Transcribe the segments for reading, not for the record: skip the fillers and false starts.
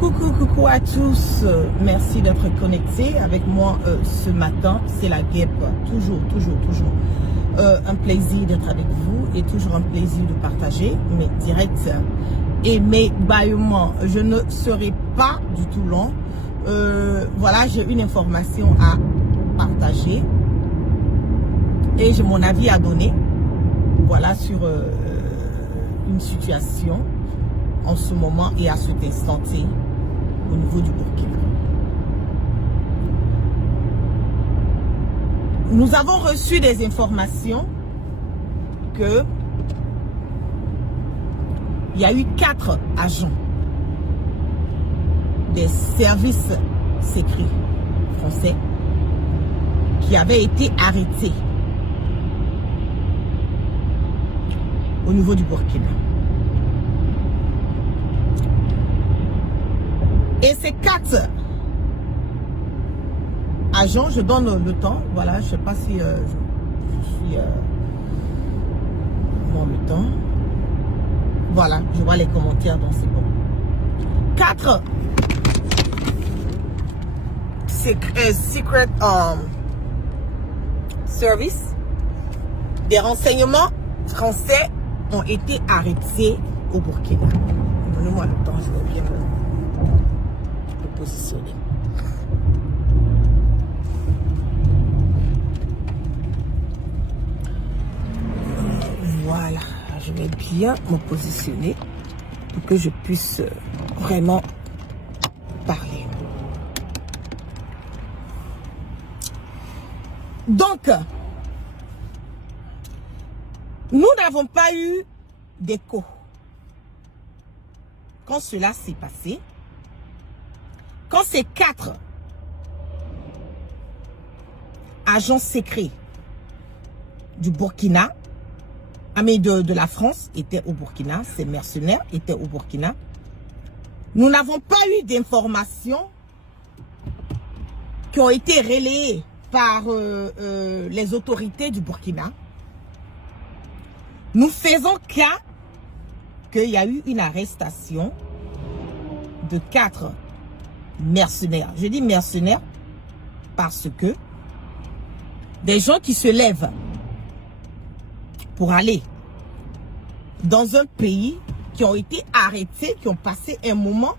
Coucou à tous, merci d'être connectés avec moi ce matin. C'est la guêpe, toujours. Un plaisir d'être avec vous et toujours un plaisir de partager mes directs et mes bâillements. Je ne serai pas du tout long. Voilà, j'ai une information à partager et j'ai mon avis à donner. Voilà, sur une situation en ce moment et à cet instant T au niveau du Burkina. Nous avons reçu des informations que il y a eu 4 agents des services secrets français qui avaient été arrêtés au niveau du Burkina. Et ces 4 agents, je donne le temps, voilà, je ne sais pas si je suis dans le temps. Voilà, je vois les commentaires, donc c'est bon. 4 secret service des renseignements français ont été arrêtés au Burkina. Donnez-moi le temps, je vais bien me positionner. Voilà, je vais bien me positionner pour que je puisse vraiment parler. Donc, nous n'avons pas eu d'écho quand cela s'est passé. Quand ces 4 agents secrets du Burkina, de la France étaient au Burkina, ces mercenaires étaient au Burkina, nous n'avons pas eu d'informations qui ont été relayées par les autorités du Burkina. Nous faisons cas qu'il y a eu une arrestation de 4 mercenaires. Je dis mercenaires parce que des gens qui se lèvent pour aller dans un pays, qui ont été arrêtés, qui ont passé un moment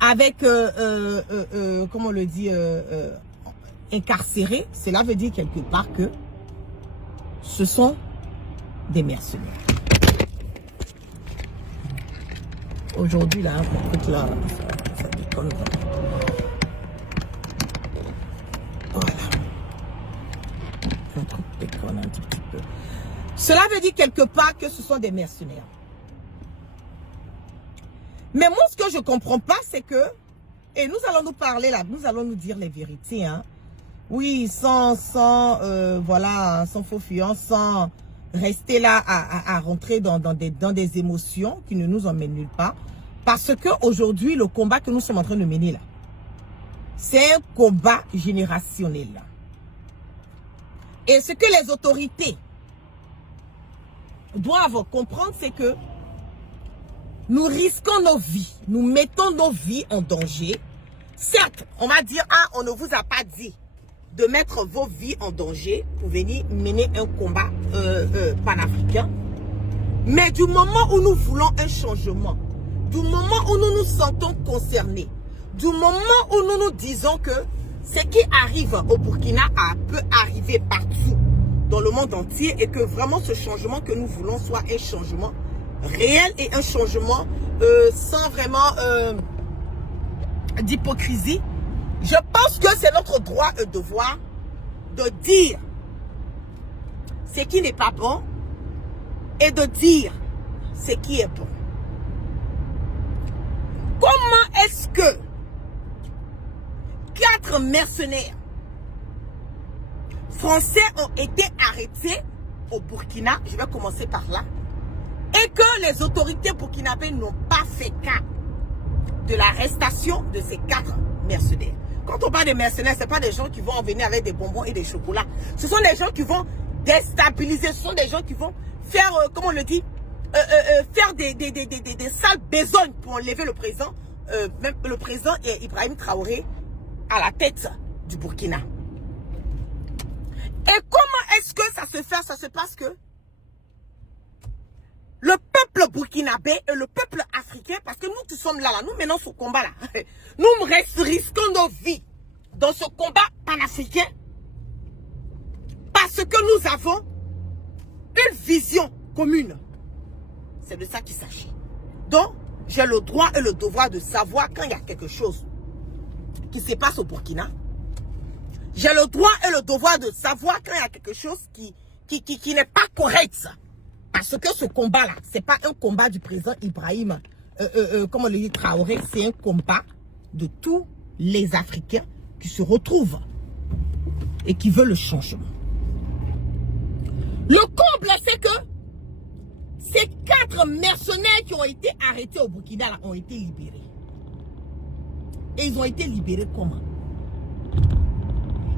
avec, comment on le dit, incarcérés, cela veut dire quelque part que ce sont des mercenaires. Aujourd'hui, là, écoute, là, ça déconne. Voilà. Un truc déconne un tout petit peu. Cela veut dire quelque part que ce sont des mercenaires. Mais moi, ce que je ne comprends pas, c'est que, et nous allons nous parler là, nous allons nous dire les vérités, hein. Oui, voilà, sans faux fuyant, sans rester là à rentrer dans des émotions qui ne nous emmènent nulle part. Parce que aujourd'hui, le combat que nous sommes en train de mener là, c'est un combat générationnel. Et ce que les autorités doivent comprendre, c'est que nous risquons nos vies, nous mettons nos vies en danger. Certes, on va dire, ah, on ne vous a pas dit de mettre vos vies en danger pour venir mener un combat panafricain. Mais du moment où nous voulons un changement, du moment où nous nous sentons concernés, du moment où nous nous disons que ce qui arrive au Burkina peut arriver partout dans le monde entier et que vraiment ce changement que nous voulons soit un changement réel et un changement sans vraiment d'hypocrisie, je pense que c'est notre droit et devoir de dire ce qui n'est pas bon et de dire ce qui est bon. Comment est-ce que 4 mercenaires français ont été arrêtés au Burkina, je vais commencer par là, et que les autorités burkinabées n'ont pas fait cas de l'arrestation de ces 4 mercenaires? Quand on parle de mercenaires, ce n'est pas des gens qui vont en venir avec des bonbons et des chocolats. Ce sont des gens qui vont déstabiliser, ce sont des gens qui vont faire, comment on le dit, faire des sales besognes pour enlever le président, même le président Ibrahim Traoré à la tête du Burkina. Et comment est-ce que ça se fait? Ça se passe que le peuple burkinabé et le peuple africain, parce que nous qui sommes là, nous menons ce combat-là. Nous risquons nos vies dans ce combat panafricain parce que nous avons une vision commune. C'est de ça qu'il s'agit. Donc, j'ai le droit et le devoir de savoir quand il y a quelque chose qui se passe au Burkina. J'ai le droit et le devoir de savoir quand il y a quelque chose qui n'est pas correct. Parce que ce combat-là, ce n'est pas un combat du président Ibrahim, comme on le dit, Traoré, c'est un combat de tous les Africains qui se retrouvent et qui veulent le changement. Le comble, c'est que ces 4 mercenaires qui ont été arrêtés au Burkina là, ont été libérés. Et ils ont été libérés comment?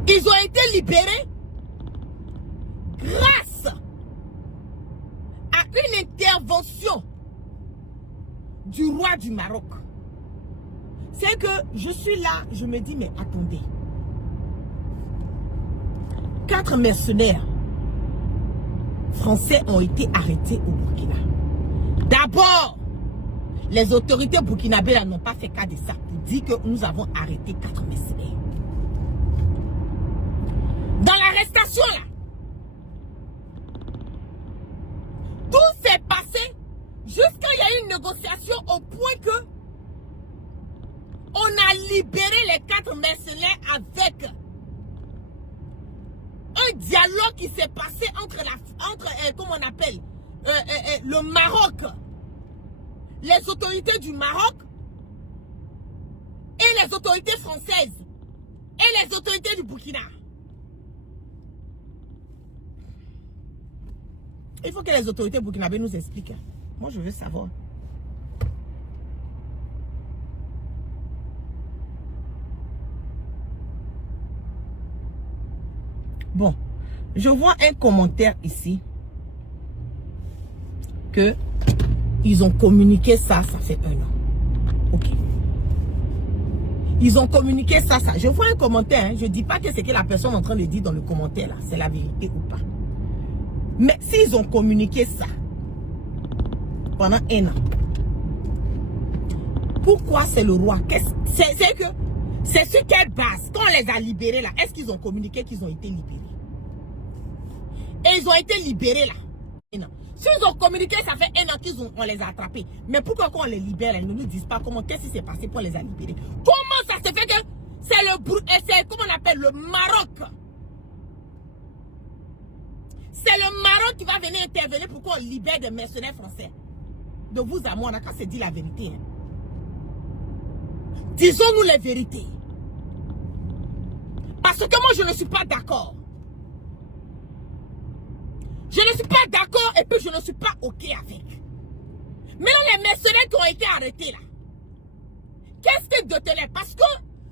Ils ont été libérés grâce à une intervention du roi du Maroc. C'est que je suis là, je me dis, mais attendez. 4 mercenaires français ont été arrêtés au Burkina. D'abord, les autorités burkinabées n'ont pas fait cas de ça pour dire que nous avons arrêté 4 mercenaires. Dans l'arrestation là, tout s'est passé jusqu'à il y a eu une négociation au point que on a libéré les 4 mercenaires avec un dialogue qui s'est passé entre comment on appelle, le Maroc, les autorités du Maroc et les autorités françaises et les autorités du Burkina. Il faut que les autorités burkinabées nous expliquent. Moi, je veux savoir. Bon, je vois un commentaire ici que ils ont communiqué ça fait 1 an. Ok. Ils ont communiqué ça. Je vois un commentaire. Hein. Je ne dis pas que c'est que la personne est en train de dire dans le commentaire là, c'est la vérité ou pas. Mais s'ils ont communiqué ça pendant 1 an, pourquoi c'est le roi? C'est sur quelle base? Quand on les a libérés là, est-ce qu'ils ont communiqué qu'ils ont été libérés? Et ils ont été libérés là. S'ils ont communiqué, ça fait 1 an qu'on les a attrapés. Mais pourquoi quand on les libère, ils ne nous disent pas qu'est-ce qui s'est passé pour les libérer? Comment ça se fait que c'est comment on appelle le Maroc? C'est le Maroc qui va venir intervenir pour qu'on libère des mercenaires français. De vous à moi, on a qu'à se dire la vérité. Hein. Disons-nous les vérités. Parce que moi, je ne suis pas d'accord. Je ne suis pas d'accord et puis je ne suis pas OK avec. Maintenant, les mercenaires qui ont été arrêtés là, qu'est-ce que de tenir? Parce que,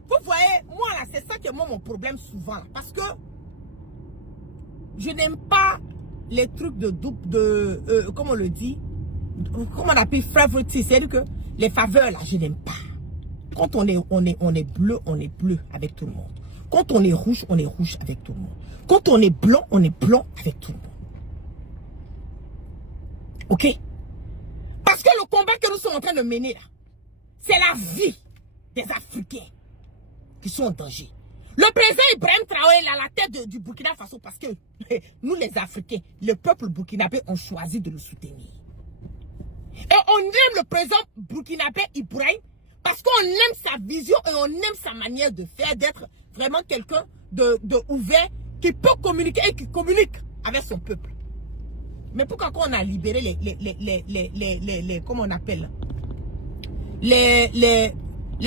vous voyez, moi là, c'est ça qui est mon problème souvent. Là, parce que je n'aime pas les trucs de double, comment on le dit, comment on appelle favoritisme, c'est-à-dire que les faveurs là, je n'aime pas. Quand on est bleu, on est bleu avec tout le monde. Quand on est rouge avec tout le monde. Quand on est blanc avec tout le monde. Ok? Parce que le combat que nous sommes en train de mener là, c'est la vie des Africains qui sont en danger. Le président Ibrahim Traoré est à la tête du Burkina Faso parce que nous les Africains, le peuple burkinabé ont choisi de le soutenir. Et on aime le président burkinabé Ibrahim parce qu'on aime sa vision et on aime sa manière de faire, d'être vraiment quelqu'un de ouvert qui peut communiquer et qui communique avec son peuple. Mais pourquoi quand on a libéré les comment on appelle les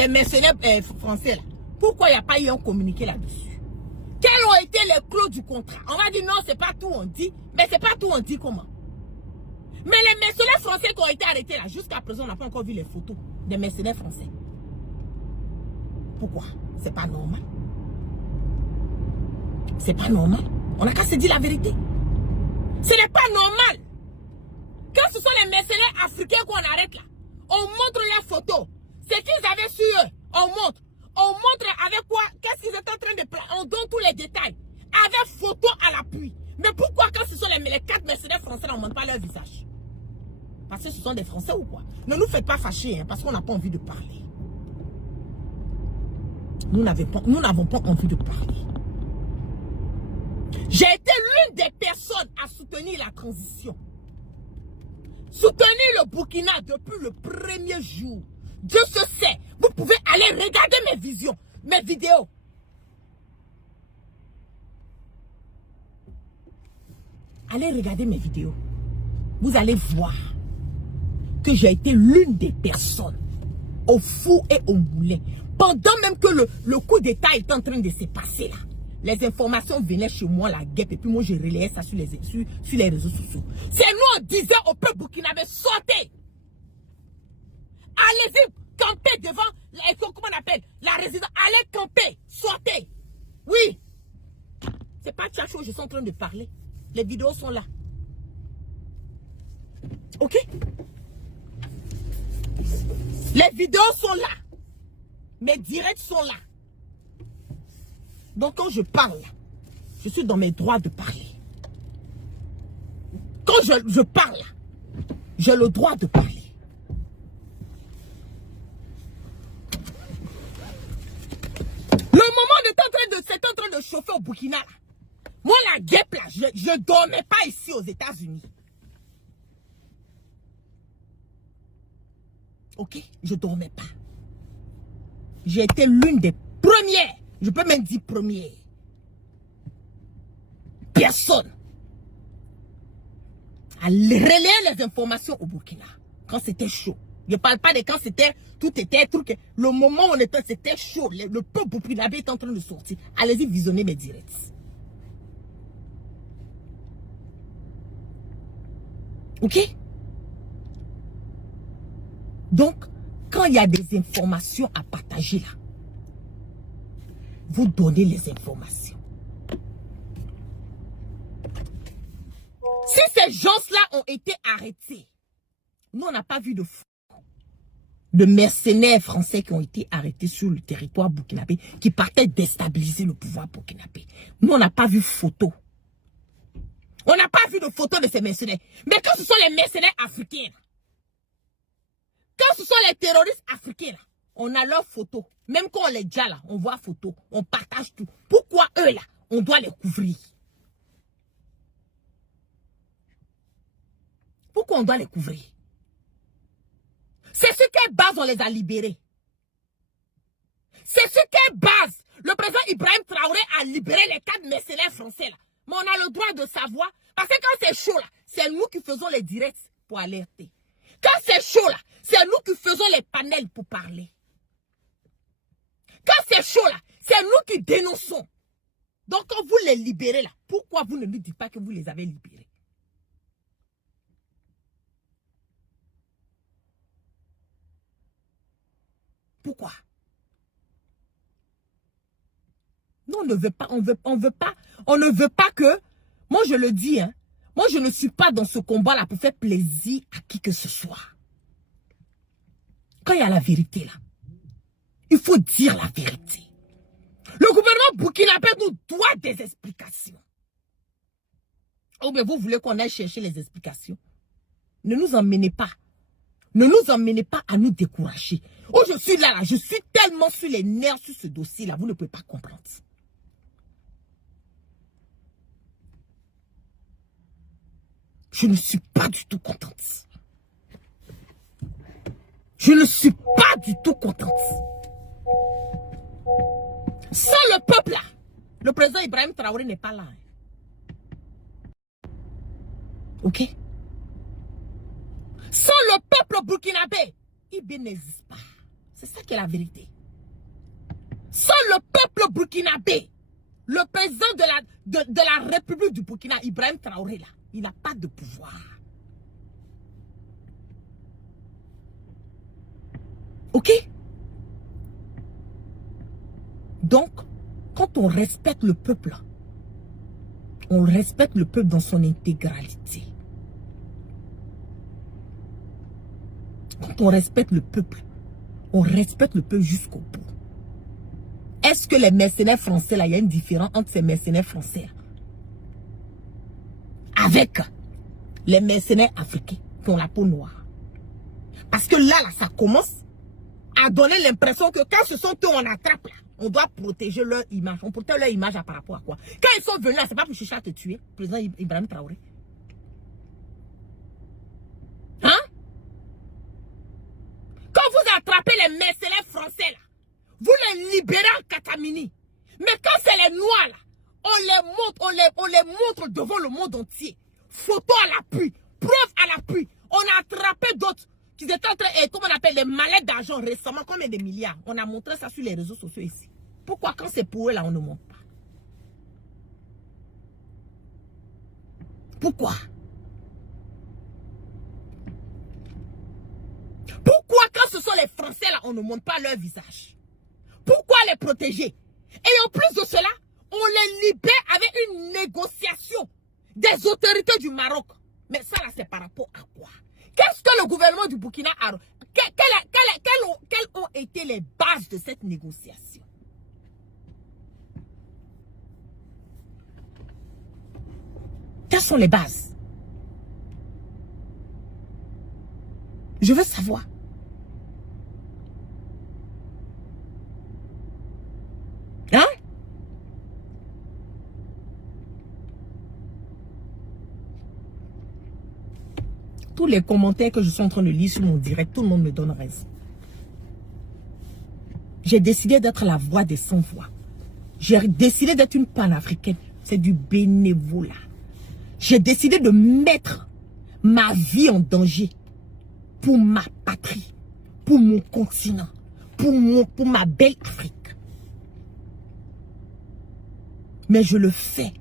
mercenaires français là, pourquoi il n'y a pas eu un communiqué là-dessus? Quels ont été les clauses du contrat? On va dire non, c'est pas tout on dit, mais c'est pas tout on dit comment? Mais les mercenaires français qui ont été arrêtés là, jusqu'à présent, on n'a pas encore vu les photos des mercenaires français. Pourquoi? C'est pas normal. C'est pas normal. On n'a qu'à se dire la vérité. Ce n'est pas normal. Quand ce sont les mercenaires africains qu'on arrête là, on montre leurs photos. Ce qu'ils avaient sur eux, on montre. On montre avec quoi, qu'est-ce qu'ils étaient en train de prendre. On donne tous les détails. Avec photo à l'appui. Mais pourquoi quand ce sont les 4 Mercedes français, on ne montre pas leur visage? Parce que ce sont des Français ou quoi? Ne nous faites pas fâcher, hein, parce qu'on n'a pas envie de parler. Nous n'avons pas envie de parler. J'ai été l'une des personnes à soutenir la transition. Soutenir le Burkina depuis le premier jour. Dieu se sait. Vous pouvez aller regarder mes visions, mes vidéos. Allez regarder mes vidéos. Vous allez voir que j'ai été l'une des personnes au four et au moulin. Pendant même que le coup d'État est en train de se passer là. Les informations venaient chez moi, la guêpe, et puis moi je relayais ça sur les réseaux sociaux. C'est nous on disait au peuple burkinabé, sortez. Allez-y, camper devant, comment on appelle, la résidence. Allez camper, sortez. Oui. C'est pas Tchacho, je suis en train de parler. Les vidéos sont là. Ok? Les vidéos sont là. Mes directs sont là. Donc quand je parle, je suis dans mes droits de parler. Quand je parle, j'ai le droit de parler. Le moment c'est en train de chauffer au Burkina. Là. Moi, la guêpe, là, je ne dormais pas ici aux États-Unis. Ok? Je ne dormais pas. J'ai été l'une des premières, je peux même dire première, personne à relayer les informations au Burkina. Quand c'était chaud. Je ne parle pas de quand c'était, tout était, le moment où on était, c'était chaud. Le peuple burkinabé est en train de sortir. Allez-y visionner mes directs. Ok? Donc, quand il y a des informations à partager là, vous donnez les informations. Si ces gens-là ont été arrêtés, nous on n'a pas vu de mercenaires français qui ont été arrêtés sur le territoire burkinabé, qui partaient déstabiliser le pouvoir burkinabé. Nous on n'a pas vu photo. On n'a pas vu de photo de ces mercenaires. Mais quand ce sont les mercenaires africains, quand ce sont les terroristes africains, là, on a leurs photos. Même quand on les dit là, on voit photos, on partage tout. Pourquoi eux là, on doit les couvrir? Pourquoi on doit les couvrir? C'est sur quelle base on les a libérés? C'est sur quelle base le président Ibrahim Traoré a libéré les 4 mercenaires français là? Mais on a le droit de savoir. Parce que quand c'est chaud là, c'est nous qui faisons les directs pour alerter. Quand c'est chaud là, c'est nous qui faisons les panels pour parler. Quand c'est chaud là, c'est nous qui dénonçons. Donc quand vous les libérez là, pourquoi vous ne nous dites pas que vous les avez libérés? Pourquoi? Non, on ne veut pas, on ne veut pas que, moi je le dis, hein, moi je ne suis pas dans ce combat-là pour faire plaisir à qui que ce soit. Quand il y a la vérité là, il faut dire la vérité. Le gouvernement burkinabé nous doit des explications. Oh mais vous voulez qu'on aille chercher les explications? Ne nous emmenez pas. Ne nous emmenez pas à nous décourager. Oh je suis là, je suis tellement sur les nerfs sur ce dossier-là, vous ne pouvez pas comprendre. Je ne suis pas du tout contente. Je ne suis pas du tout contente. Sans le peuple là, le président Ibrahim Traoré n'est pas là. Ok? Sans le peuple burkinabé, IB n'existe pas. C'est ça qui est la vérité. Sans le peuple burkinabé, le président de la République du Burkina, Ibrahim Traoré là, il n'a pas de pouvoir. Ok? Donc, quand on respecte le peuple, on respecte le peuple dans son intégralité. Quand on respecte le peuple, On respecte le peuple jusqu'au bout. Est-ce que les mercenaires français, là, il y a une différence entre ces mercenaires français avec les mercenaires africains qui ont la peau noire? Parce que là, ça commence à donner l'impression que quand ce sont eux on attrape, là, on doit protéger leur image. On protège leur image par rapport à quoi? Quand ils sont venus là, c'est pas pour chercher à te tuer, président Ibrahim Traoré. Hein? Quand vous attrapez les mercenaires français là, vous les libérez en catamini. Mais quand c'est les noirs là, on les montre devant le monde entier. Photo à l'appui, preuve à l'appui. On a attrapé d'autres qui étaient en train, comment on appelle, les mallettes d'argent récemment, combien de milliards. On a montré ça sur les réseaux sociaux ici. Pourquoi quand c'est pour eux là, on ne montre pas? Pourquoi? Pourquoi quand ce sont les Français là, on ne montre pas leur visage? Pourquoi les protéger? Et en plus de cela, on les libère avec une négociation des autorités du Maroc. Mais ça là, c'est par rapport à quoi? Qu'est-ce que le gouvernement du Burkina a... Quelles ont été les bases de cette négociation? Quelles sont les bases? Je veux savoir. Hein? Tous les commentaires que je suis en train de lire sur mon direct, tout le monde me donne raison. J'ai décidé d'être la voix des sans-voix. J'ai décidé d'être une panafricaine. C'est du bénévolat. J'ai décidé de mettre ma vie en danger pour ma patrie, pour mon continent, pour ma belle Afrique. Mais je le fais.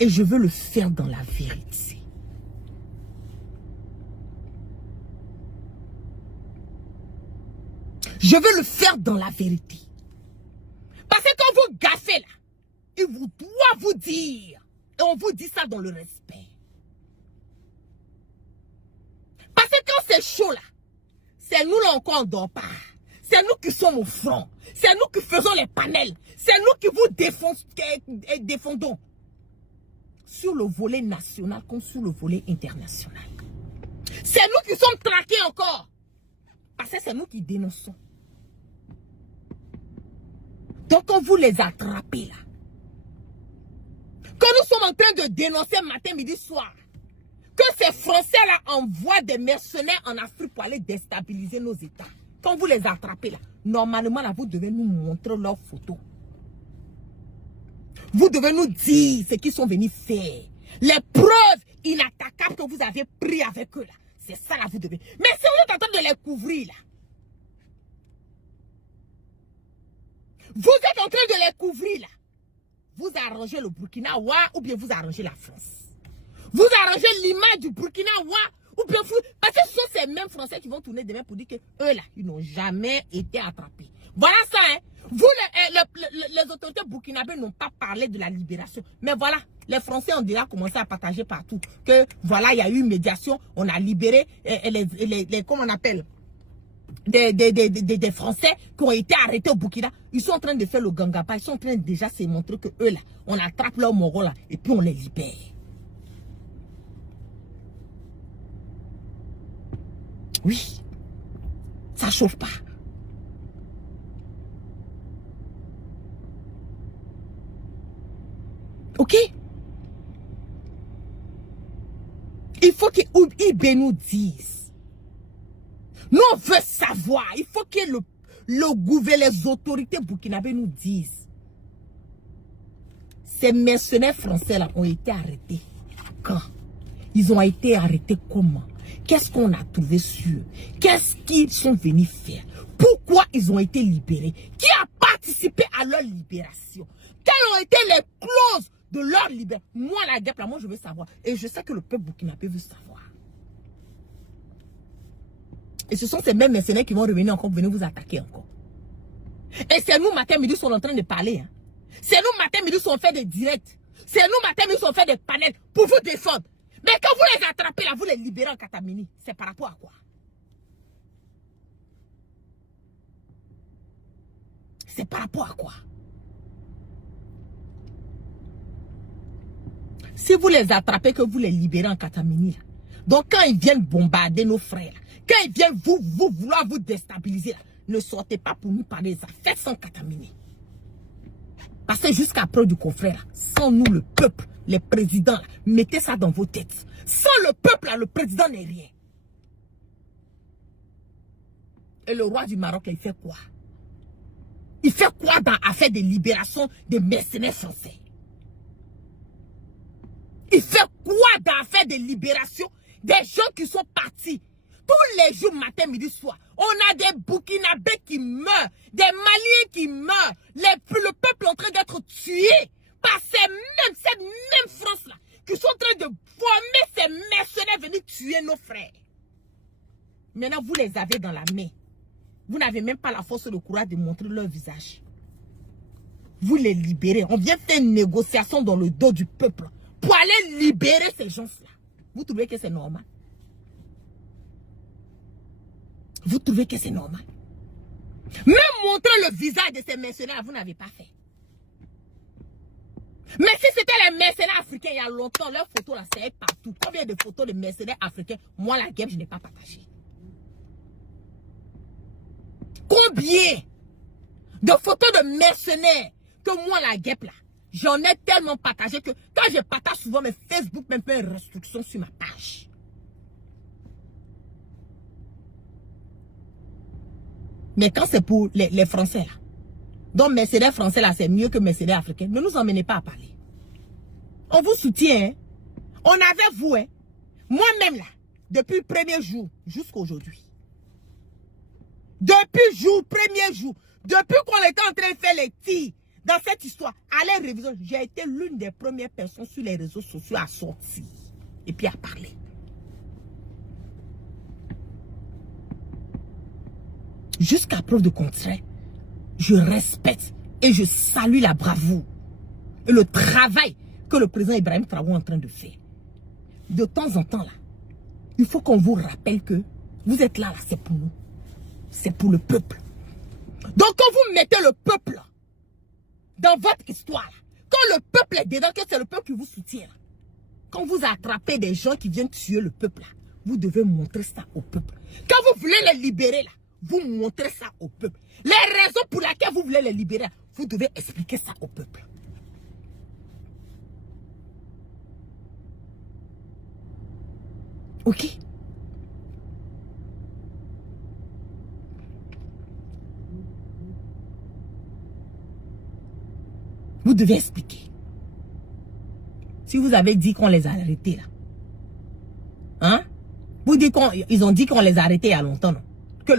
Et je veux le faire dans la vérité. Je veux le faire dans la vérité. Parce que quand vous gaffez là, il vous doit vous dire. Et on vous dit ça dans le respect. Parce que quand c'est chaud là, c'est nous là encore on ne dort pas. C'est nous qui sommes au front. C'est nous qui faisons les panels. C'est nous qui vous défendons. Sur le volet national comme sur le volet international. C'est nous qui sommes traqués encore. Parce que c'est nous qui dénonçons. Donc quand vous les attrapez là, quand nous sommes en train de dénoncer matin, midi, soir, que ces Français là envoient des mercenaires en Afrique pour aller déstabiliser nos États. Quand vous les attrapez là, normalement là, vous devez nous montrer leurs photos. Vous devez nous dire ce qu'ils sont venus faire. Les preuves inattaquables que vous avez pris avec eux là. C'est ça là, vous devez. Mais si vous êtes en train de les couvrir là, vous êtes en train de les couvrir là, vous arrangez le Burkina ou bien vous arrangez la France. Vous arrangez l'image du Burkina ou bien vous... Parce que ce sont ces mêmes Français qui vont tourner demain pour dire que eux là, ils n'ont jamais été attrapés. Voilà ça, hein. Vous, les autorités burkinabées n'ont pas parlé de la libération. Mais voilà, les Français ont déjà commencé à partager partout. Que voilà, il y a eu une médiation, on a libéré comment on appelle, des Français qui ont été arrêtés au Burkina. Ils sont en train de faire le gangapa. Ils sont en train de déjà se montrer que eux là, on attrape leurs moraux là et puis on les libère. Oui, ça chauffe pas. Ok? Il faut qu'IB nous dise. Nous, on veut savoir. Il faut que le gouvernement, les autorités burkinabées nous disent. Ces mercenaires français là ont été arrêtés. Quand? Ils ont été arrêtés comment? Qu'est-ce qu'on a trouvé sur eux? Qu'est-ce qu'ils sont venus faire? Pourquoi ils ont été libérés? Qui a participé à leur libération? Quelles ont été les clauses de leur libération? Moi, la guêpe, là, moi, je veux savoir. Et je sais que le peuple burkinabé veut savoir. Et ce sont ces mêmes mercenaires qui vont revenir encore, venir vous attaquer encore. Et c'est nous, matin, midi, sont en train de parler. Hein. C'est nous, matin, midi, sont fait des directs. C'est nous, matin, midi, sont fait des panels pour vous défendre. Mais quand vous les attrapez, là, vous les libérez en catamini. C'est par rapport à quoi? C'est par rapport à quoi? Si vous les attrapez, que vous les libérez en catamini, là. Donc quand ils viennent bombarder nos frères, là, quand ils viennent vouloir vous déstabiliser, là, ne sortez pas pour nous parler de ça. Faites sans catamini. Parce que jusqu'à preuve du confrère, là, sans nous le peuple, les présidents, là, mettez ça dans vos têtes. Sans le peuple, là, le président n'est rien. Et le roi du Maroc, là, il fait quoi? Il fait quoi dans l'affaire de libération des mercenaires français? Il fait quoi dans l'affaire de libération des gens qui sont partis? Tous les jours, matin, midi, soir, on a des Burkinabés qui meurent, des Maliens qui meurent. Le peuple est en train d'être tué par cette même France-là, qui sont en train de former ces mercenaires venus tuer nos frères. Maintenant, vous les avez dans la main. Vous n'avez même pas la force et le courage de montrer leur visage. Vous les libérez. On vient faire une négociation dans le dos du peuple pour aller libérer ces gens-là. Vous trouvez que c'est normal? Vous trouvez que c'est normal? Même montrer le visage de ces mercenaires, vous n'avez pas fait. Mais si c'était les mercenaires africains il y a longtemps, leurs photos là, c'est partout. Combien de photos de mercenaires africains, moi la guêpe, je n'ai pas partagé? Combien de photos de mercenaires que moi la guêpe là, j'en ai tellement partagé que quand je partage souvent mes Facebook, même fait une restriction sur ma page. Mais quand c'est pour les Français là, donc mercenaires français là, c'est mieux que mercenaires africains. Ne nous emmenez pas à parler. On vous soutient, hein? On avait vous, hein? Moi-même là, depuis le premier jour jusqu'à aujourd'hui. Depuis le premier jour, depuis qu'on était en train de faire les tirs dans cette histoire, à la révision, j'ai été l'une des premières personnes sur les réseaux sociaux à sortir et puis à parler. Jusqu'à preuve de contraire, je respecte et je salue la bravoure et le travail que le président Ibrahim Traoré est en train de faire. De temps en temps, là, il faut qu'on vous rappelle que vous êtes là, c'est pour nous. C'est pour le peuple. Donc quand vous mettez le peuple là, dans votre histoire, là, quand le peuple est dedans, que c'est le peuple qui vous soutient, là, quand vous attrapez des gens qui viennent tuer le peuple, là, vous devez montrer ça au peuple. Quand vous voulez les libérer, là, vous montrez ça au peuple. Les raisons pour lesquelles vous voulez les libérer, vous devez expliquer ça au peuple. Ok? Vous devez expliquer. Si vous avez dit qu'on les a arrêtés là. Hein? Vous dites qu'ils ont dit qu'on les a arrêtés il y a longtemps, non? Que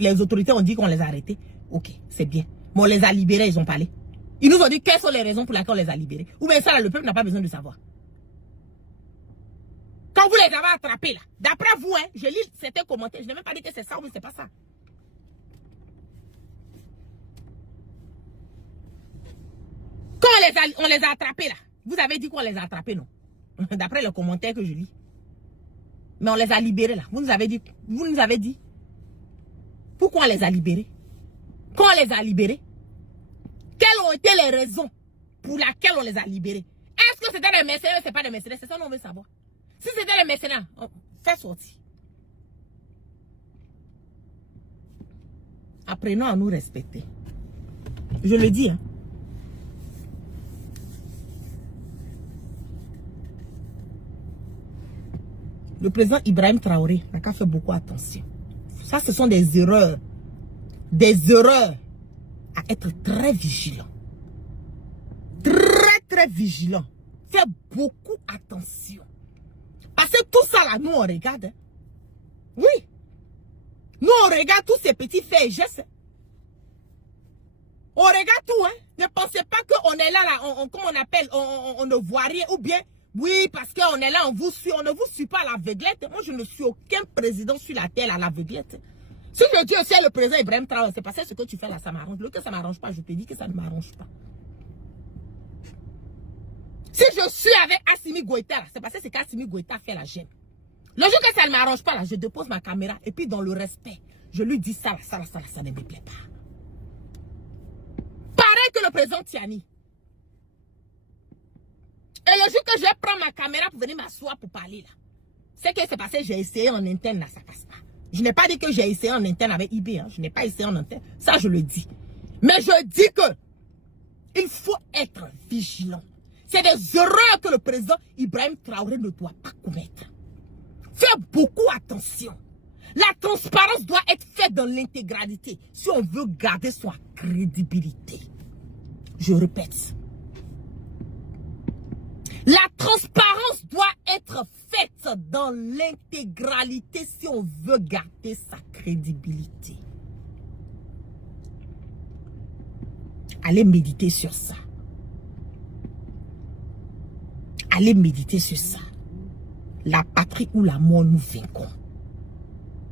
les autorités ont dit qu'on les a arrêtés. Ok, c'est bien. Mais on les a libérés, ils ont parlé. Ils nous ont dit quelles sont les raisons pour lesquelles on les a libérés. Ou bien ça, là, le peuple n'a pas besoin de savoir. Quand vous les avez attrapés là, d'après vous, hein, je lis certains commentaires, je n'ai même pas dit que c'est ça ou c'est pas ça. Quand on les a attrapés là, vous avez dit qu'on les a attrapés, non? D'après les commentaires que je lis. Mais on les a libérés là. Vous nous avez dit. Pourquoi on les a libérés? Quand on les a libérés, quelles ont été les raisons pour lesquelles on les a libérés? Est-ce que c'était des mercenaires ou c'est pas des mercenaires? C'est ça qu'on veut savoir. Si c'était des mercenaires, fais sortir. Apprenons à nous respecter. Je le dis, hein. Le président Ibrahim Traoré n'a qu'à faire beaucoup attention. Ça, ce sont des erreurs. Des erreurs à être très vigilant. Très vigilant. Fais beaucoup attention. Parce que tout ça là, nous on regarde. Hein. Oui. Nous on regarde tous ces petits faits et gestes. On regarde tout, hein. Ne pensez pas qu'on est là, comme on appelle, on ne voit rien. Ou bien, oui, parce qu'on est là, on vous suit. On ne vous suit pas à l'aveuglette. Moi, je ne suis aucun président sur la terre à l'aveuglette. Si je dis aussi à le président Ibrahim Traoré, c'est parce que ce que tu fais là, ça m'arrange. Le que ça ne m'arrange pas, je te dis que ça ne m'arrange pas. Si je suis avec Assimi Goïta, c'est parce que c'est qu'Assimi Goïta fait la gêne. Le jour que ça ne m'arrange pas, là, je dépose ma caméra et puis dans le respect, je lui dis ça ne me plaît pas. que le président Tiani. Et le jour que je prends ma caméra pour venir m'asseoir pour parler là, c'est que c'est passé, j'ai essayé en interne là, ça passe pas. Je n'ai pas dit que j'ai essayé en interne avec IB, hein. Je n'ai pas essayé en interne, ça je le dis. Mais je dis que il faut être vigilant. C'est des erreurs que le président Ibrahim Traoré ne doit pas commettre. Fais beaucoup attention. La transparence doit être faite dans l'intégralité si on veut garder sa crédibilité. Je répète. La transparence doit être faite dans l'intégralité si on veut garder sa crédibilité. Allez méditer sur ça. Allez méditer sur ça. La patrie ou la mort, nous vaincrons.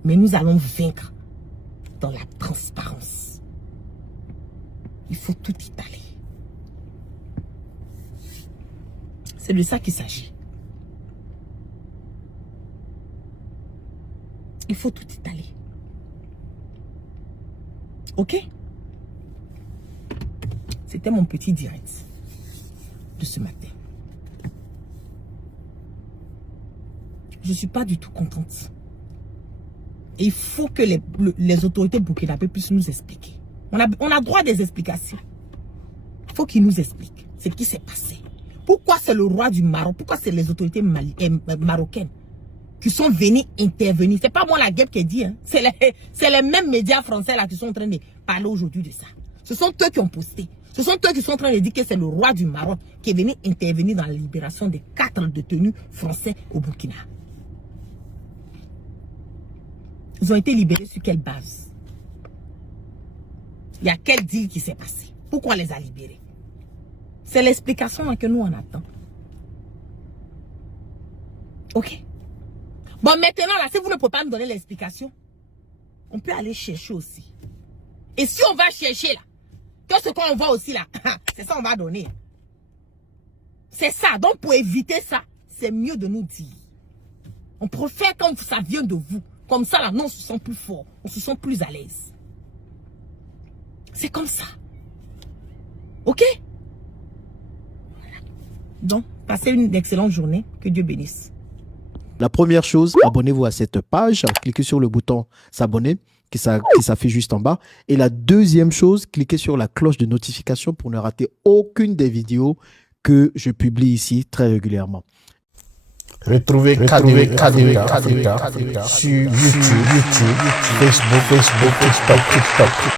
Mais nous allons vaincre dans la transparence. Il faut tout étaler. C'est de ça qu'il s'agit. Il faut tout étaler. Ok? C'était mon petit direct de ce matin. Je ne suis pas du tout contente. Et il faut que les autorités burkinabées puissent nous expliquer. On a droit à des explications. Il faut qu'ils nous expliquent ce qui s'est passé. Pourquoi c'est le roi du Maroc? Pourquoi c'est les autorités marocaines qui sont venues intervenir? C'est pas moi la guêpe qui dit. Hein. C'est les mêmes médias français là qui sont en train de parler aujourd'hui de ça. Ce sont eux qui ont posté. Ce sont eux qui sont en train de dire que c'est le roi du Maroc qui est venu intervenir dans la libération des 4 détenus français au Burkina. Ils ont été libérés sur quelle base? Il y a quel deal qui s'est passé? Pourquoi on les a libérés? C'est l'explication que nous on attend. Ok? Bon, maintenant là, si vous ne pouvez pas nous donner l'explication, on peut aller chercher aussi. Et si on va chercher là, que ce qu'on voit aussi là, c'est ça on va donner. C'est ça. Donc pour éviter ça, c'est mieux de nous dire. On préfère quand ça vient de vous. Comme ça là, nous on se sent plus fort. On se sent plus à l'aise. C'est comme ça. Ok? Voilà. Donc, passez une excellente journée. Que Dieu bénisse. La première chose, abonnez-vous à cette page. Cliquez sur le bouton s'abonner qui s'affiche juste en bas. Et la deuxième chose, cliquez sur la cloche de notification pour ne rater aucune des vidéos que je publie ici très régulièrement. Retrouvez KDW Africa sur YouTube, Facebook, TikTok.